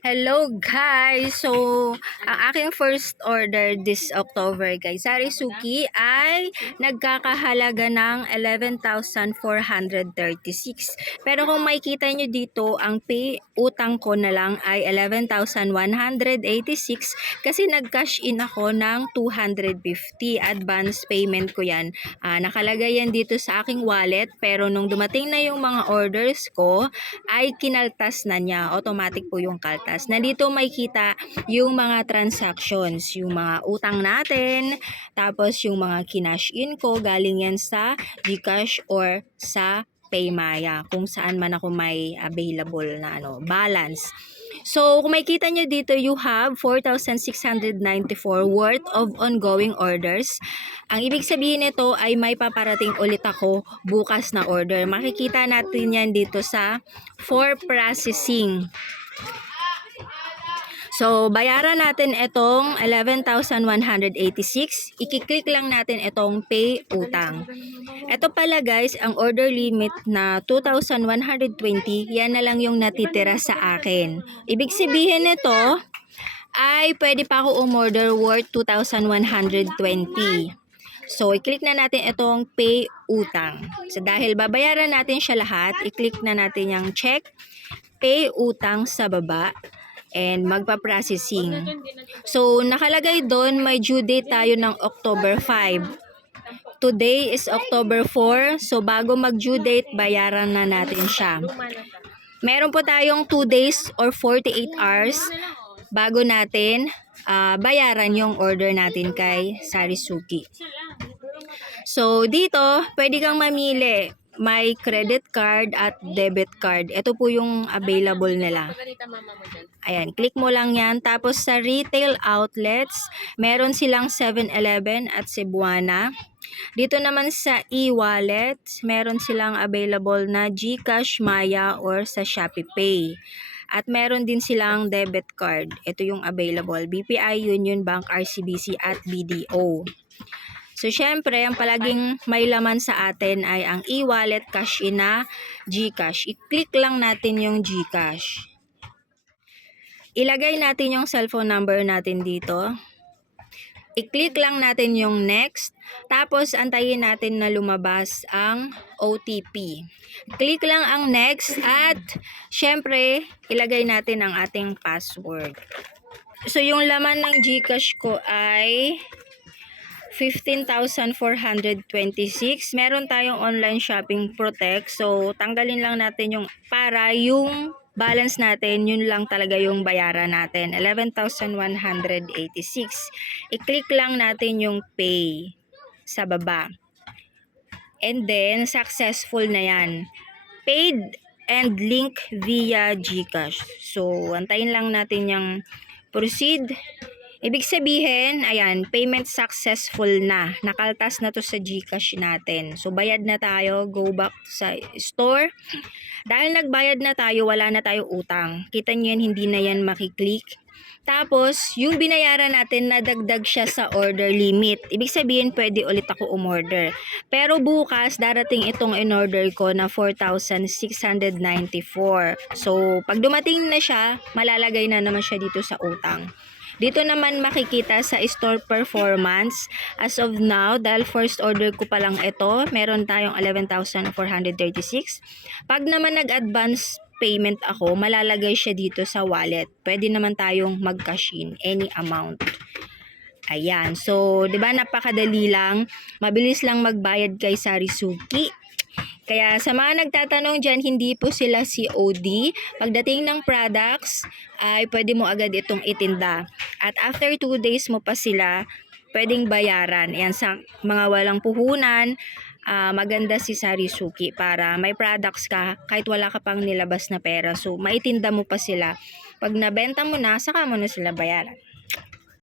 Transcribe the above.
Hello guys! So, ang aking first order this October guys, sa Risuki ay nagkakahalaga ng 11,436. Pero kung makikita nyo dito, ang pay utang ko na lang ay 11,186 kasi nag-cash in ako ng 250. Advance payment ko yan. Ah, nakalagay yan dito sa aking wallet pero nung dumating na yung mga orders ko, ay kinaltas na niya. Automatic po yung kaltas. Nandito makikita yung mga transactions, yung mga utang natin, tapos yung mga kinash in ko, galing yan sa Gcash or sa Paymaya, kung saan man ako may available na ano, balance. So, kung makikita nyo dito, you have 4,694 worth of ongoing orders. Ang ibig sabihin nito ay may paparating ulit ako bukas na order. Makikita natin yan dito sa for processing. So, bayaran natin itong 11,186. Ikiklik lang natin itong pay utang. Ito pala guys, ang order limit na 2,120, yan na lang yung natitira sa akin. Ibig sabihin nito, ay pwede pa ako umorder worth 2,120. So, i-click na natin itong pay utang. So, dahil babayaran natin siya lahat, i-click na natin yung check, pay utang sa baba and magpa-processing. So, nakalagay doon may due date tayo ng October 5. Today is October 4. So, bago mag-due date, bayaran na natin siya. Meron po tayong 2 days or 48 hours bago natin ah, bayaran yung order natin kay Sarisuki. So, dito, pwede kang mamili. May credit card at debit card. Ito po yung available nila. Ayan, click mo lang yan. Tapos sa retail outlets, meron silang 7-Eleven at Cebuana. Dito naman sa e-wallet, meron silang available na GCash, Maya, or sa Shopee Pay. At meron din silang debit card. Ito yung available. BPI, Union Bank, RCBC, at BDO. So, syempre, ang palaging may laman sa atin ay ang e-wallet cash in na GCash. I-click lang natin yung GCash. Ilagay natin yung cellphone number natin dito. I-click lang natin yung next. Tapos, antayin natin na lumabas ang OTP. Click lang ang next at, syempre, ilagay natin ang ating password. So, yung laman ng GCash ko ay 15,426. Meron tayong online shopping protect. So, tanggalin lang natin yung para yung balance natin, yun lang talaga yung bayaran natin. 11,186. I-click lang natin yung pay sa baba. And then, successful na yan. Paid and link via GCash. So, antayin lang natin yung proceed. Ibig sabihin, ayan, payment successful na. Nakaltas na to sa GCash natin. So, bayad na tayo. Go back sa store. Dahil nagbayad na tayo, wala na tayo utang. Kita niyo yan, hindi na yan makiklik. Tapos, yung binayaran natin, nadagdag siya sa order limit. Ibig sabihin, pwede ulit ako umorder. Pero bukas, darating itong in-order ko na 4,694. So, pag dumating na siya, malalagay na naman siya dito sa utang. Dito naman makikita sa store performance. As of now, dahil first order ko pa lang ito, meron tayong 11,436. Pag naman nag-advance payment ako, malalagay siya dito sa wallet. Pwede naman tayong mag-cash in any amount. Ayan. So, 'di ba napakadali lang. Mabilis lang magbayad kay Sarisuki. Kaya sa mga nagtatanong dyan, hindi po sila COD. Pagdating ng products, ay pwede mo agad itong itinda. At after 2 days mo pa sila, pwedeng bayaran. Yan sa mga walang puhunan, ah, maganda si Sarisuki para may products ka kahit wala ka pang nilabas na pera. So, maitinda mo pa sila. Pag nabenta mo na, saka mo na sila bayaran.